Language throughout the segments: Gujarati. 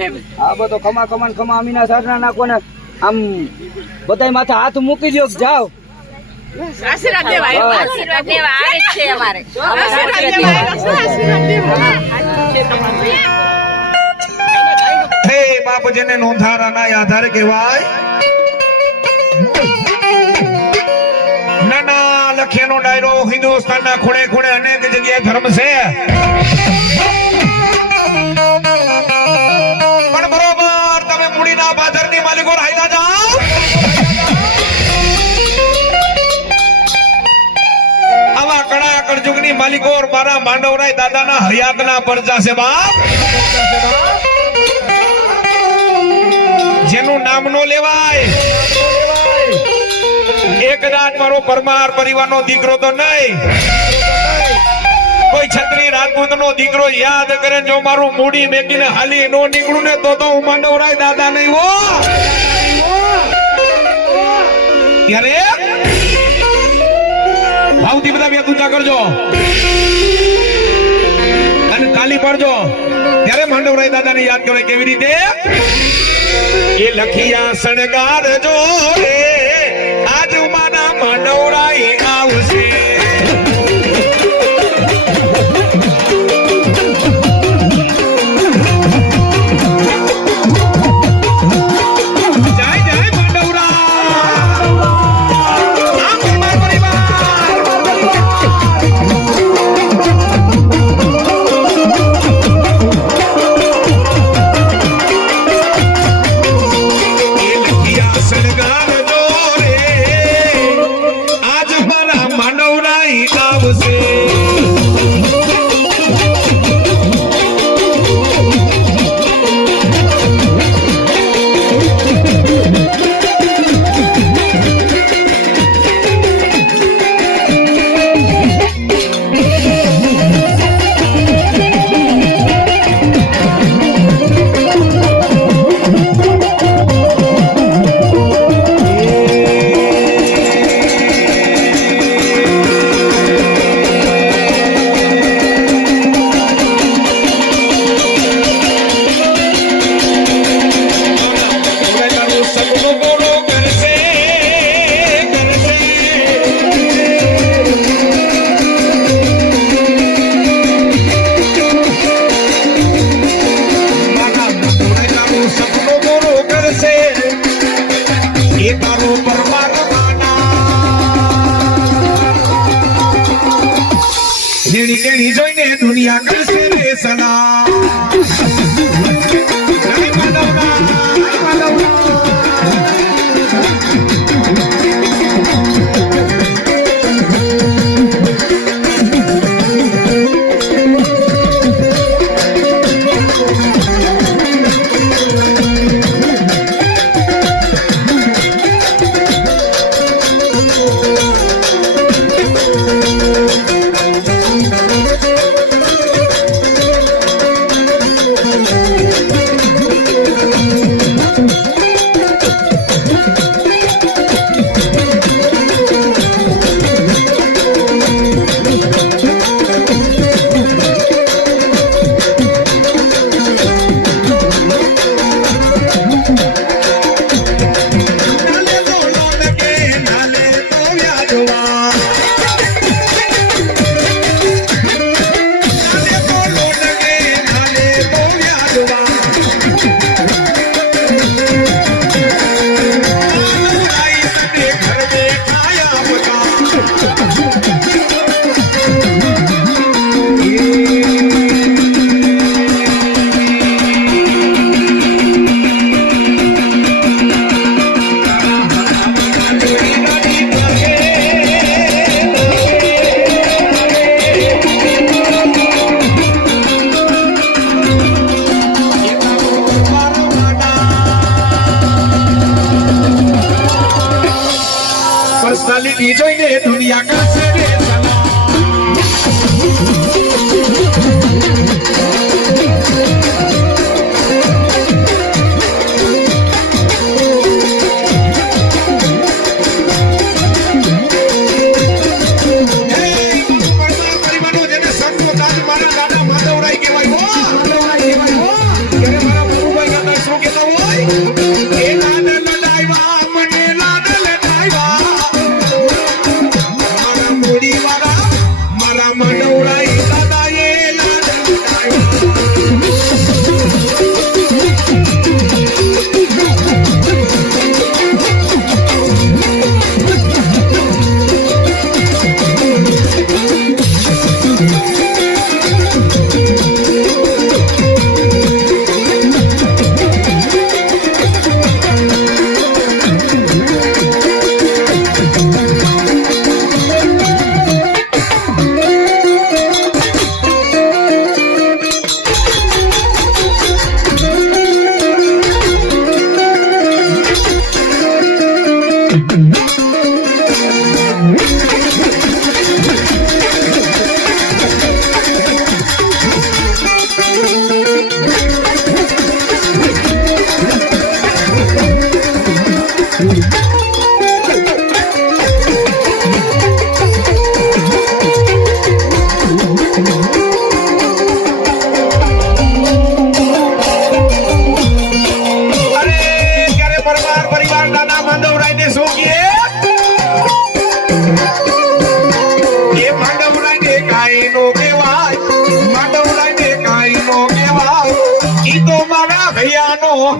આ બધો ખમા ખમા ખમા અમીના સરના નાખો ને આમ બધાય માથે હાથ મૂકી દો જાઓ આશીર્વાદ દેવા આવે છે અમારે હે બાપ જેને નોંધારાના આધારે કહેવાય નાના લખેનો ડાયરો હિન્દુસ્તાનના ખૂણે ખૂણે અનેક જગ્યાએ ધર્મ છે પણ બરોબર તમે મૂડીના બાજારની માલિકો રાયલા જાઓ આવા કડા કળજુગની માલિકો મારા માંડવરાય દાદાના હયાતના પરચા છે બાપ જેનું નામ નો લેવાય એક રાત મારો પરમાર પરિવારનો દીકરો તો નહીં કોઈ છત્રી રાજપૂત નો દીકરો યાદ કરે જો મારું મૂડી મેકીને હાલી નો નીકળું ને તો હું માંડવરાય દાદા નહીં હો ત્યારે ભાવથી બધા બે ઊંચા કરજો અને તાલી પાડજો ત્યારે માંડવરાય દાદાને યાદ કરે કેવી રીતે એ લખિયા શણગાર જો રે આજ મારા માંડવરાય આવશે જોઈને દુનિયા કરશે રે સલામ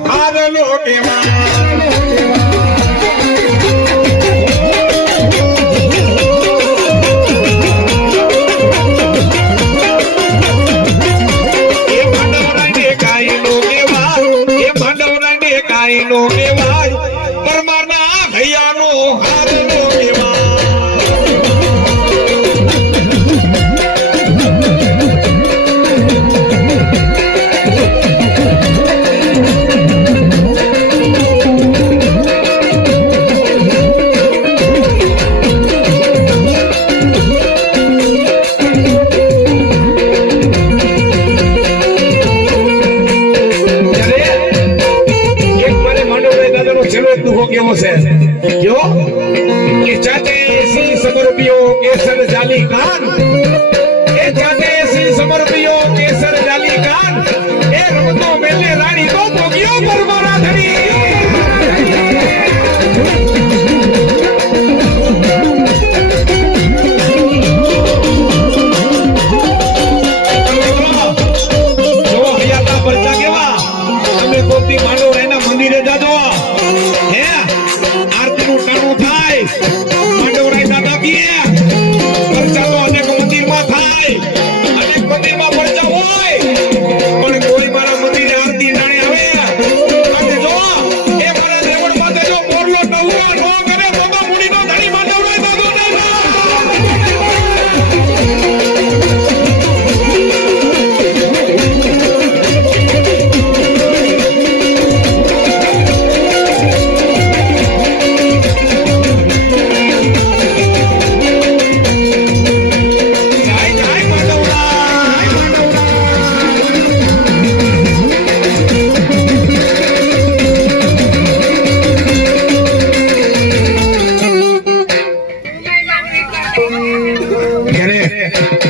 હારનો કેવા નો કેવાય પરમાના ભૈયાનો હારનો કેવાય કેવો છે કયો કે ચાતે સી સમર્પિયો કેસર જાલી કાન એ ચાતે સી સમર્પિયો કેસર જાલી કાન એ રમતો મેલે રાણી કો ભોગ્યો પરમારા ધણી જો હયાતા પરચા કેવા તમે ગોપી માંડો એના મંદિરે જાજો હે આરતીનું ટાણું થાય માંડવરાય દાદા કીએ પરચા તો અનેક મંદિરમાં થાય અનેક મંદિરમાં પરચા હોય પણ કોઈ મારા મંદિરે આરતી ટાણે આવે અને જો એ મારા દેવળ પાસે જો મોરલો ટવકો નો કરે બાબા મુડીનો ધણી માંડવરાય દાદો નહીં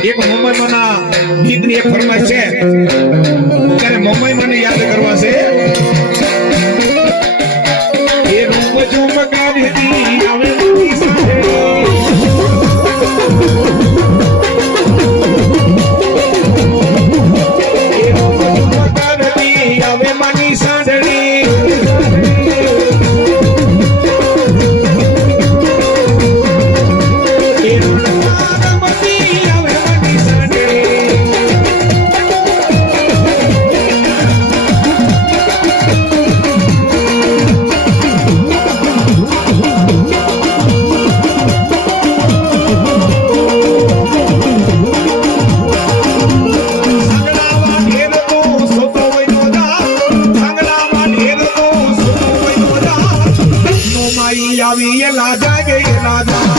એક મુંબઈમાંના ગીતની એક ફરમાઈશ છે ત્યારે મુંબઈમાંને યાદ કરવા છે એ રૂપ ચુમકારતી આવે મારી સાથે એ રૂપ ચુમકારતી આવે મારી સાંઢણી આવી એ લાજા ગઈ લાજા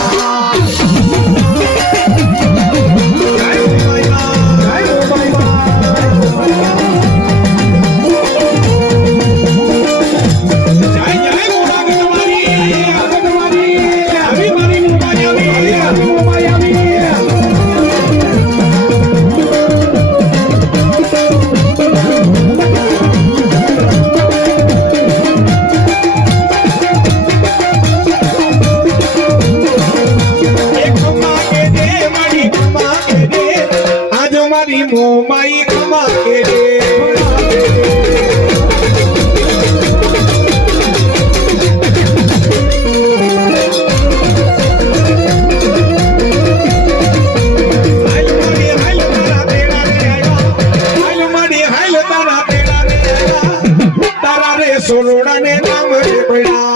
મોમાઈ કમા કે તારા રે સોરડા ને નામ રે પડ્યા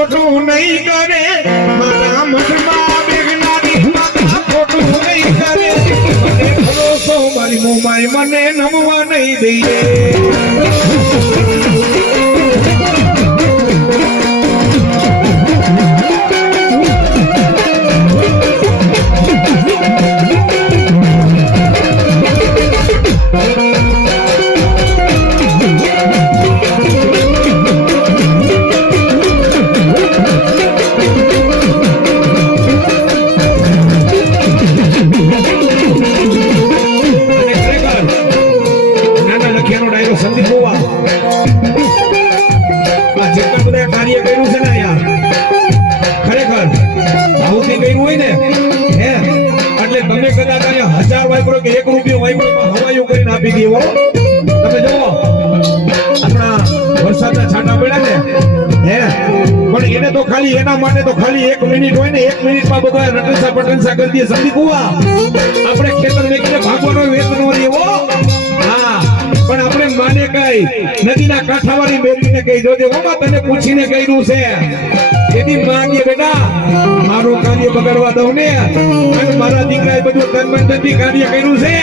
ખોટું નહીં કરે મારા મનમાં બેગનારી માતા ખોટું નહીં કરે મને ભરોસો મારી મોમાઈ મને નમવા નહીં દઈએ એક રૂપિયો હવાયું કરીને આપી દેવો તમે જોવો આપણા વરસાદના છાંટા પડ્યા ને પણ એને તો ખાલી એના માટે તો ખાલી 1 મિનિટ હોય ને 1 મિનિટમાં બધા રટસા પટનસા કરી દે સંદીપ કુવા આપણે ખેતર મેકીને ભાગવાનો વેત નો રહેવો હા પણ આપણે માને કઈ નદીના કાંઠાવાળી બેટીને કહી દો દેવા તને પૂછીને કહ્યું છે જેથી માંગે બેટા મારું કાર્ય બગાડવા દઉં ને અને મારા દીકરાએ બધું તનમનથી કાર્ય કર્યું છે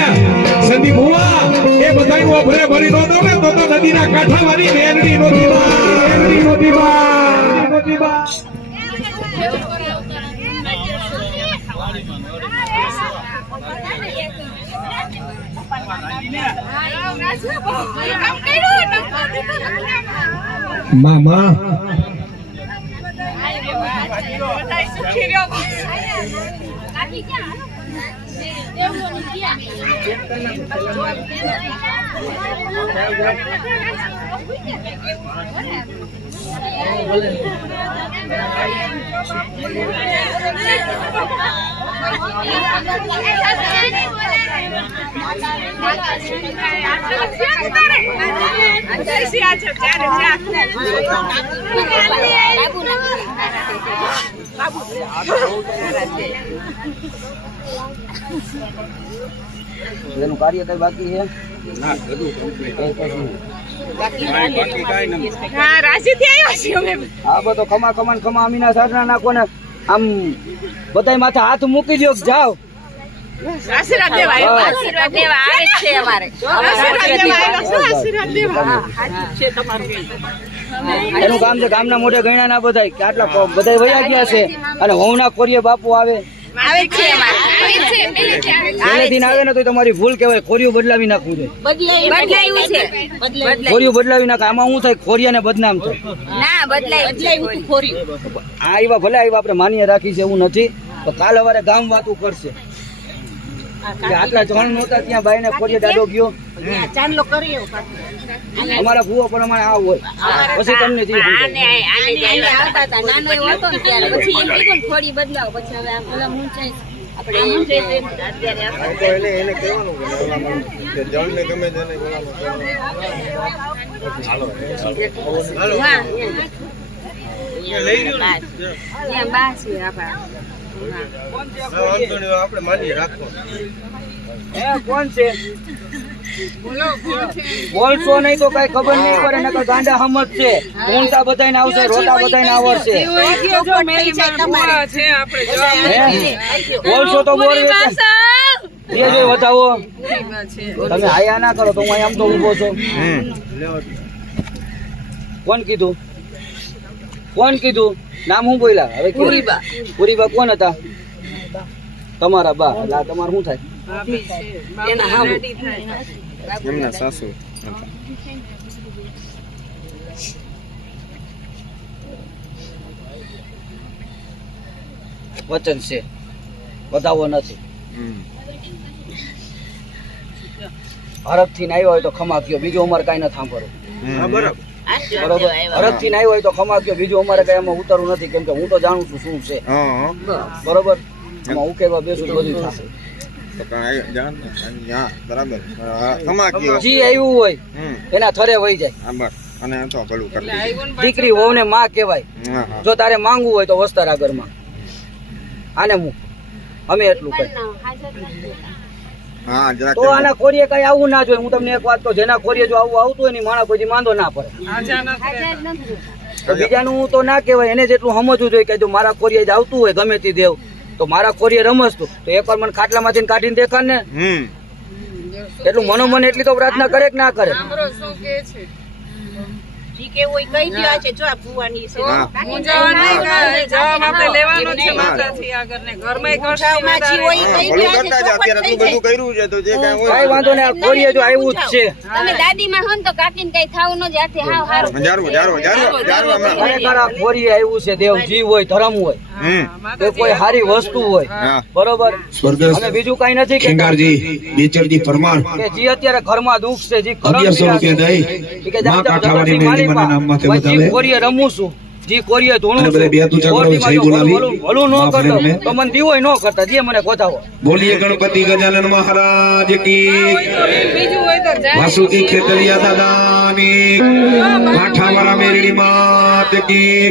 સંદીપ ભુવા એ બધાનું અભરે ભરી નો દઉં ને તો નદીના કાંઠાવાળી બેનડી નોતી બા મામા એનું કાર્ય કઈ બાકી છે આ બધો ખમા અમીના સાધના નાખો ને આમ બધાય માથે હાથ મૂકી દો જાઓ આશીર્વાદ દેવા આવે છે અમારે એનું કામ છે ગામના મોઢે ગણ્યા ના બધાય કે આટલા બધાય વયા ગયા છે અને હોવના કોરીએ બાપુ આવે પહેલેથી આવે ને તો તમારી ભૂલ કહેવાય ખોરિયું બદલાવી નાખવું છે ખોરિયું બદલાવી નાખે આમાં શું થાય ખોરિયાને બદનામ થાય આવ્યા ભલે આવ્યા આપણે માન્ય રાખી છે એવું નથી તો કાલ સવારે ગામ વાતું કરશે આટલા જણ નહોતા ત્યાં બાઈ ને ખોરિયા દાડો ગયો અમારા ભૂવો પણ અમારે આ હોય પછી તમને થોડી બદલાવ પછી હવે આપણે માની રાખો કોણ છે બોલશો નહીં તો કઈ ખબર નહીં પડે નકર ગાંડા હમત છે ઊંટા બધાને આવશે રોટા બધાને આવડશે બોલશો તો બોલ વધાવો તમે આયા ના કરો તો હું આમ તો ઉભો છો કોણ કીધું નામ હું બોલ્યા હવે પુરીબા કોણ હતા તમારા બા એટલે તમારે શું થાય એમના સાસુ વચન છે બતાવો નથી હરખ થી આવ્યો હોય તો ખમા કયો બીજું અમારે કઈ નથી સાંભળવું બરોબર હરખ થી આવ્યો હોય તો ખમા કયો બીજું અમારે કઈ એમાં ઉતરવું નથી કેમ કે હું તો જાણું છું શું છે બરોબર એમાં ઉકેલવા બેસું બધું થશે જી આવ્યું હોય એના થરે વહી જાય દીકરી વહુ ને માં કહેવાય જો તારે માંગવું હોય તો વસ્તાર આગળમાં આને હું અમે એટલું કઈ તો આના ખોરીએ કઈ આવવું ના જોઈએ હું તમને એક વાત કહું જેના ખોરીએ જો આવું આવતું હોય ને માણસ કોઈ માંદો ના પડે તો બીજાનું તો ના કહેવાય, એને જેટલું સમજવું જોઈએ કે જો મારા કોરિયે જ આવતું હોય ગમે તે દેવ તો મારા કોરિયે રમસતું તો એકવાર મને ખાટલામાંથી કાઢીને દેખાડ ને. એટલું મનોમન એટલી તો પ્રાર્થના કરે કે ના કરે? જી કે કોઈ કહી દ્યો છે જો આ ભુવાની છે જવાબ આપણે લેવાનો છે માતાથી આગળ ને ઘરમાં માછી હોય ઈ કહી દ્યો છે અત્યારે તું બધું કર્યું છે તો જે કાંઈ હોય કઈ વાંધો નહીં, આ કોરિયે જો આવ્યું જ છે. તમે દાદી માં હો ને તો કાકીને કઈ થાવું ન જાતે હાવ હારું ખરેખર આ કોરિયે આવ્યું છે. દેવ જીવ હોય, ધર્મ હોય, કે કોઈ સારી વસ્તુ હોય, બરોબર. અમે બીજું કઈ નથી કે બેચરજી પરમાર કે જે અત્યારે ઘરમાં દુઃખ છે, જે કરમ 1100 રૂપિયા દઈ કે માં કાઠાવાડી મેળી મને નામમાં તે બતાવે. જે કોરિયે રમું છું, જે કોરિયે ધોણું અને બધે બે તું ચક્રો કોરિયમાં છે જો બોલાવી. ભલું ન કરતો તો મને દીવોય ન કરતા, જે મને ગોતાવો. બોલીએ ગણપતિ ગજાનન મહારાજ કી, બીજું હોય તો જાય. વાસુકી ખેતરિયા દાદાની, કાઠાવાળા મેરડી માત કી,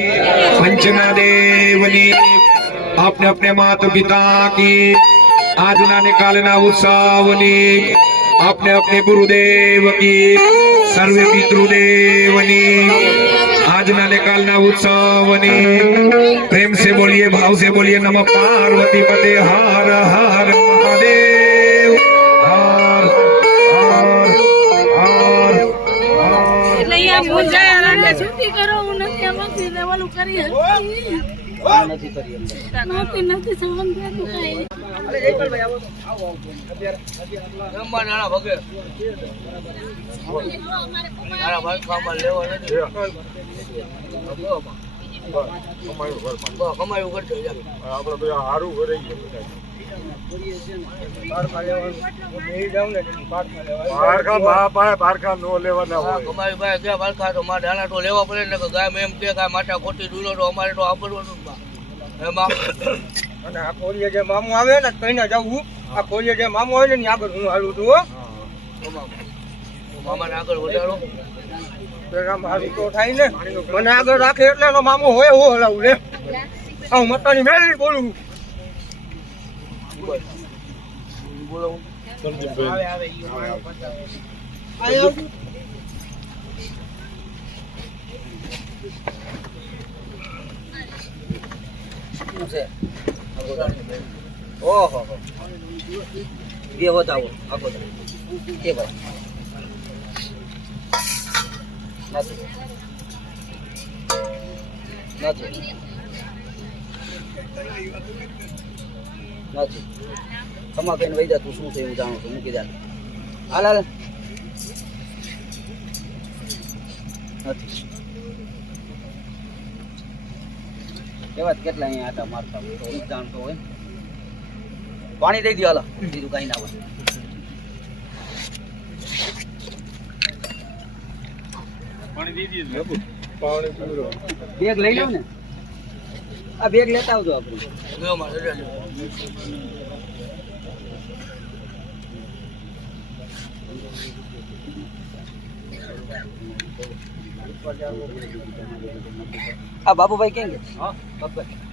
પંચના દેવની, આપને अपने माता पिता की, આજના ને કાલના ઉત્સવની, આપને अपने गुरुदेव की, સર્વે પિતૃદેવની, આજના ને કાલના ઉત્સવની. પ્રેમ से बोलिए, भाव से बोलिए, नमः पार्वती पते हर हर महादेव, हर हर हर हर. એટલે અહીંયા મુંજાયા રાખે છૂટી કરો હું નથી આમાં ફીરે વાલું કરી હતી. નથી કરી નથી સહન થતું કાંઈ. અને આ કોરિયે જે મામું આવે ને કઈને જવું, આ કોરિયે જે મામું આવે ને આગળ હું હાલું છું. મામાને આગળ વધારો. મારું તો થાય ને, મને આગળ રાખે એટલે એનો મામું હોય હું હલાવું લે. હું મતાની મેળવી બોલું. ઓહો બે વધાવો આખો કે ભાઈ નથી ખમા કહીને વહી જા. તું શું છે હું જાણું છું, મૂકી દે. હાલ હાલ નથી એવા કેટલા અહીંયા આટા મારતા હોય તો હું જાણતો હોય. પાણી દઈ દો, હાલો બીજું કઈ ના હોય. બેગ લઈ લો ને, આ બેગ લેતા આવજો આપણે. આ બાબુભાઈ કેમ કે? હા બાબુભાઈ